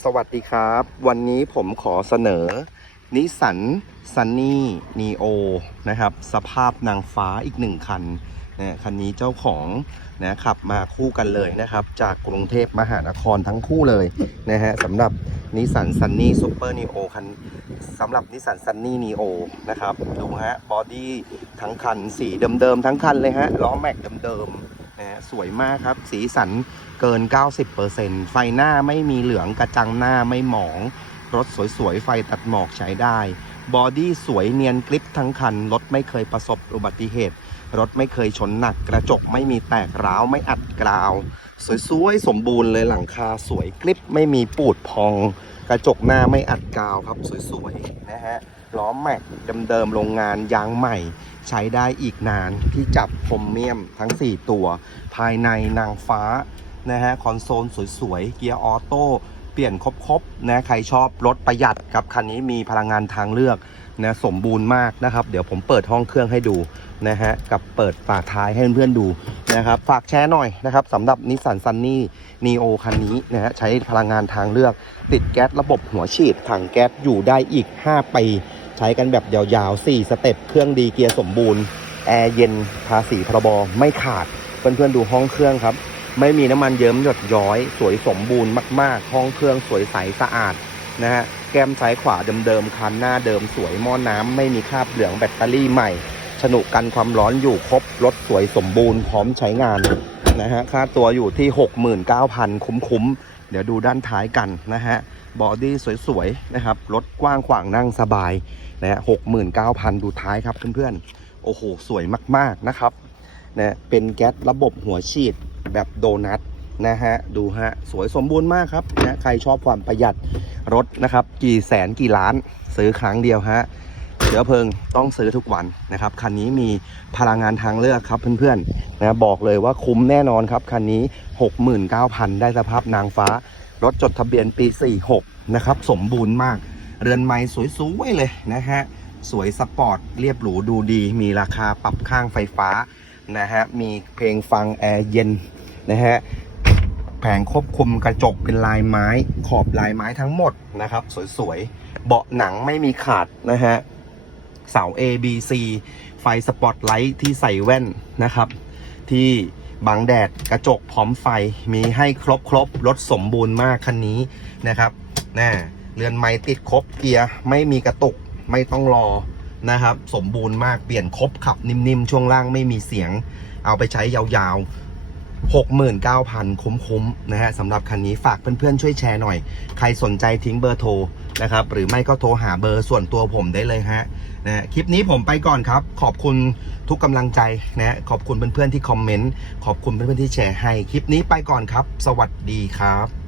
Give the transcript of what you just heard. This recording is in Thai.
สวัสดีครับ วันนี้ผมขอเสนอนิสันซันนี่นีโอนะครับ สภาพนางฟ้าอีกหนึ่งคันนะคันนี้เจ้าของนะขับมาคู่กันเลยนะครับ จากกรุงเทพมหานครทั้งคู่เลยนะฮะสำหรับนิสันซันนี่ซูเปอร์นีโอคันสำหรับนิสันซันนี่นีโอนะครับ ดูฮะบอดี้ทั้งคันสีเดิมๆทั้งคันเลยฮะล้อแม็กเดิมๆ นะสวยมากครับ สีสันเกิน 90%ไฟหน้าไม่มีเหลืองกระจังหน้าไม่หมอง รถสวยๆ ไฟตัดหมอกใช้ได้ บอดี้สวยเนียนกริปทั้งคัน รถไม่เคยประสบอุบัติเหตุ รถไม่เคยชนหนัก กระจกไม่มีแตกร้าว ไม่อัดกราว สวยๆ สมบูรณ์เลยหลังคาสวยกริปไม่มีปูดพอง กระจกหน้าไม่อัดกาวครับสวยๆ นะฮะล้อแม็กเดิมๆโรงงานยางใหม่ ใช้ได้อีกนานที่จับพรมเมียมทั้ง 4 ตัว ภายในนางฟ้านะฮะคอนโซลสวยๆ เกียร์ออโต้ เปลี่ยนครบๆนะใครชอบรถประหยัดครับคันนี้มีพลังงานทางเลือกนะสมบูรณ์มากนะครับ เดี๋ยวผมเปิดห้องเครื่องให้ดูนะฮะกับเปิดฝาท้ายให้เพื่อนๆดูนะครับฝากแชร์หน่อยนะครับสำหรับนิสสันซันนี่นีโอคันนี้นะฮะใช้พลังงานทางเลือก ติดแก๊สระบบหัวฉีดถังแก๊สอยู่ได้อีก 5 ปี ใช้กันแบบยาวๆ 4 สเต็ปเครื่องดีเกียร์สมบูรณ์ แอร์เย็นภาษีพรบไม่ขาด เพื่อนๆดูห้องเครื่องครับ ไม่มีน้ำมันเยิ้มหยดย้อย สวยสมบูรณ์มาก ๆ ห้องเครื่องสวยใสสะอาดนะฮะ แก้มซ้ายขวาเดิมๆ คันหน้าเดิมสวยหม้อน้ำไม่มีคราบเหลืองแบตเตอรี่ใหม่ ฉนุกันความร้อนอยู่ครบ รถสวยสมบูรณ์พร้อมใช้งานนะฮะ ค่าตัวอยู่ที่ 69,000 คุ้มๆ เดี๋ยวดูด้านท้ายกันนะฮะ บอดี้สวยๆ นะครับ รถกว้างขวางนั่งสบายนะฮะ69,000 ดูท้ายครับเพื่อนๆ โอ้โห สวยมากๆ นะครับนะเป็นแก๊สระบบหัวฉีด แบบโดนัทนะฮะดูฮะสวยสมบูรณ์มากครับนะใครชอบความประหยัดรถนะครับ กี่แสนกี่ล้านซื้อครั้งเดียวฮะเชื้อเพลิงต้องซื้อทุกวันนะครับคันนี้มีพลังงานทางเลือกครับเพื่อนๆนะบอกเลยว่าคุ้มแน่นอนครับคันนี้ 69,000 ได้สภาพนางฟ้า รถจดทะเบียนปี 46 นะครับ สมบูรณ์มาก เรือนไม้สวยๆเลยนะฮะสวยสปอร์ตเรียบหรูดูดี มีราคาปรับข้างไฟฟ้า นะฮะ มีเพลงฟังแอร์เย็นนะฮะ แผงควบคุมกระจกเป็นลายไม้ ขอบลายไม้ทั้งหมดนะครับ สวยๆ เบาะหนังไม่มีขาดนะฮะ เสา A B C ไฟสปอตไลท์ที่ใส่แว่นนะครับ ที่บังแดดกระจกพร้อมไฟมีให้ครบครบรถสมบูรณ์มากคันนี้นะครับน่เรือนไม้ติดครบเกียร์ไม่มีกระตุกไม่ต้องรอ นะครับ สมบูรณ์มากเปลี่ยนครบขับนิ่มๆ ช่วงล่างไม่มีเสียง เอาไปใช้ยาวๆ69,000 คุ้มๆนะฮะสำหรับคันนี้ฝากเพื่อนๆ ช่วยแชร์หน่อย ใครสนใจทิ้งเบอร์โทรนะครับ หรือไม่ก็โทรหาเบอร์ส่วนตัวผมได้เลยฮะนะคลิปนี้ผมไปก่อนครับ ขอบคุณทุกกำลังใจนะฮะขอบคุณเพื่อนๆที่คอมเมนต์ ขอบคุณเพื่อนๆที่แชร์ให้ คลิปนี้ไปก่อนครับ สวัสดีครับ